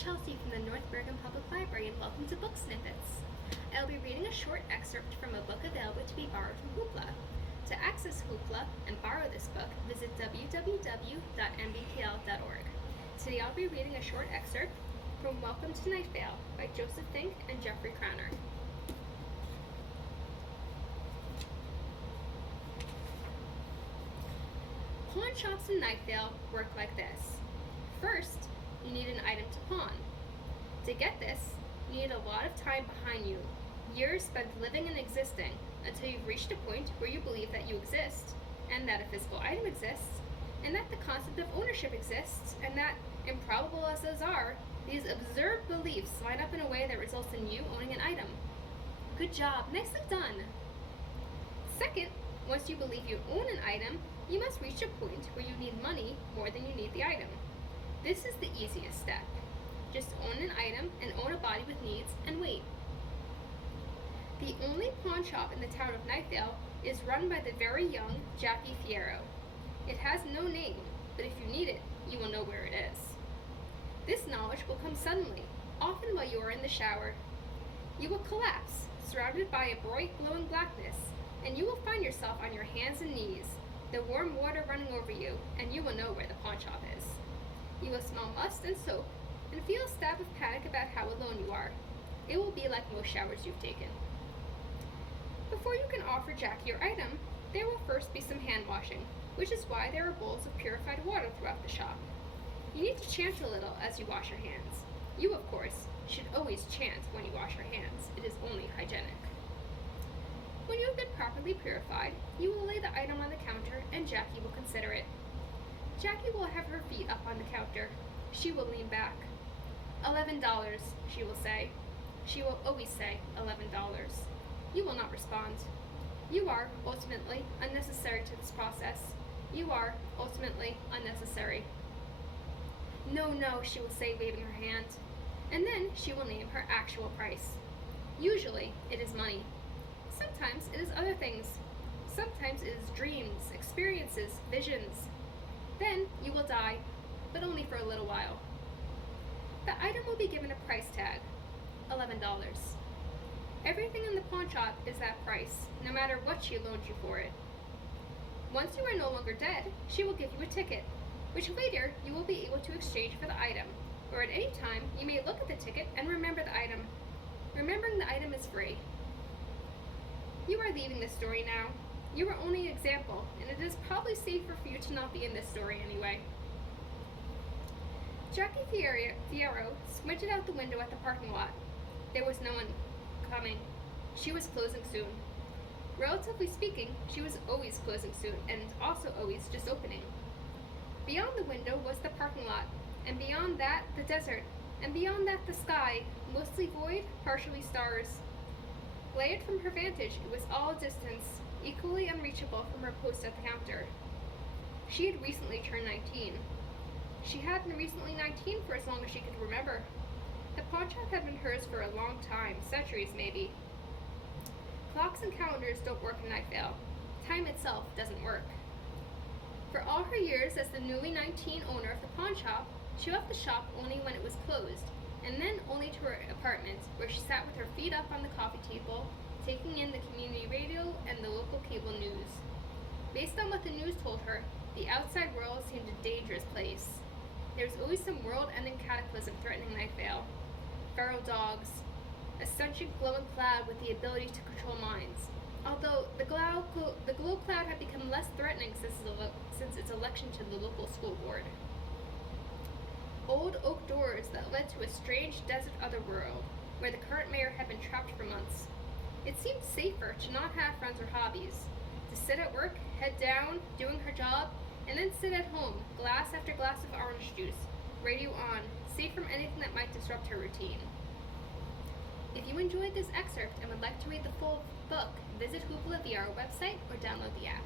Chelsea from the North Bergen Public Library, and welcome to Book Snip-its. I will be reading a short excerpt from a book available to be borrowed from Hoopla. To access Hoopla and borrow this book, visit www.mbpl.org. Today I'll be reading a short excerpt from Welcome to Night Vale by Joseph Fink and Jeffrey Crowner. Pawn shops in Night Vale work like this. First, you need an item to pawn. To get this, you need a lot of time behind you, years spent living and existing, until you've reached a point where you believe that you exist, and that a physical item exists, and that the concept of ownership exists, and that, improbable as those are, these absurd beliefs line up in a way that results in you owning an item. Good job, nicely done! Second, once you believe you own an item, you must reach a point where you need money more than you need the item. This is the easiest step. Just own an item and own a body with needs and wait. The only pawn shop in the town of Night Vale is run by the very young Jackie Fierro. It has no name, but if you need it, you will know where it is. This knowledge will come suddenly, often while you are in the shower. You will collapse, surrounded by a bright glowing blackness, and you will find yourself on your hands and knees, the warm water running over you, and you will know where the pawn shop is. You will smell must and soap, and feel a stab of panic about how alone you are. It will be like most showers you've taken. Before you can offer Jackie your item, there will first be some hand washing, which is why there are bowls of purified water throughout the shop. You need to chant a little as you wash your hands. You, of course, should always chant when you wash your hands. It is only hygienic. When you have been properly purified, you will lay the item on the counter and Jackie will consider it. Jackie will have her feet up on the counter. She will lean back. $11, she will say. She will always say $11. You will not respond. You are, ultimately, unnecessary to this process. You are, ultimately, unnecessary. No, no, she will say, waving her hand. And then she will name her actual price. Usually, it is money. Sometimes it is other things. Sometimes it is dreams, experiences, visions. Then you will die, but only for a little while. The item will be given a price tag, $11. Everything in the pawn shop is that price, no matter what she loaned you for it. Once you are no longer dead, she will give you a ticket, which later you will be able to exchange for the item, or at any time you may look at the ticket and remember the item. Remembering the item is free. You are leaving this story now. You are only an example, and it is probably safer for you to not be in this story anyway. Jackie Fierro squinted out the window at the parking lot. There was no one coming. She was closing soon. Relatively speaking, she was always closing soon, and also always just opening. Beyond the window was the parking lot, and beyond that, the desert, and beyond that, the sky, mostly void, partially stars. Layered from her vantage, it was all distance, equally unreachable from her post at the counter. She had recently turned 19. She had been recently 19 for as long as she could remember. The pawn shop had been hers for a long time, centuries maybe. Clocks and calendars don't work in Night Vale. Time itself doesn't work. For all her years as the newly 19 owner of the pawn shop, she left the shop only when it was closed, and then only to her apartment, where she sat with her feet up on the coffee table, taking in the community radio and the local cable news. Based on what the news told her, the outside world seemed a dangerous place. There was always some world-ending cataclysm threatening Night Vale. Feral dogs, a sentient glowing cloud with the ability to control minds. Although the glow cloud had become less threatening since its election to the local school board. Old oak doors that led to a strange desert otherworld, where the current mayor had been trapped for months. It seemed safer to not have friends or hobbies, to sit at work, head down, doing her job, and then sit at home, glass after glass of orange juice, radio on, safe from anything that might disrupt her routine. If you enjoyed this excerpt and would like to read the full book, visit Hoopla via our website or download the app.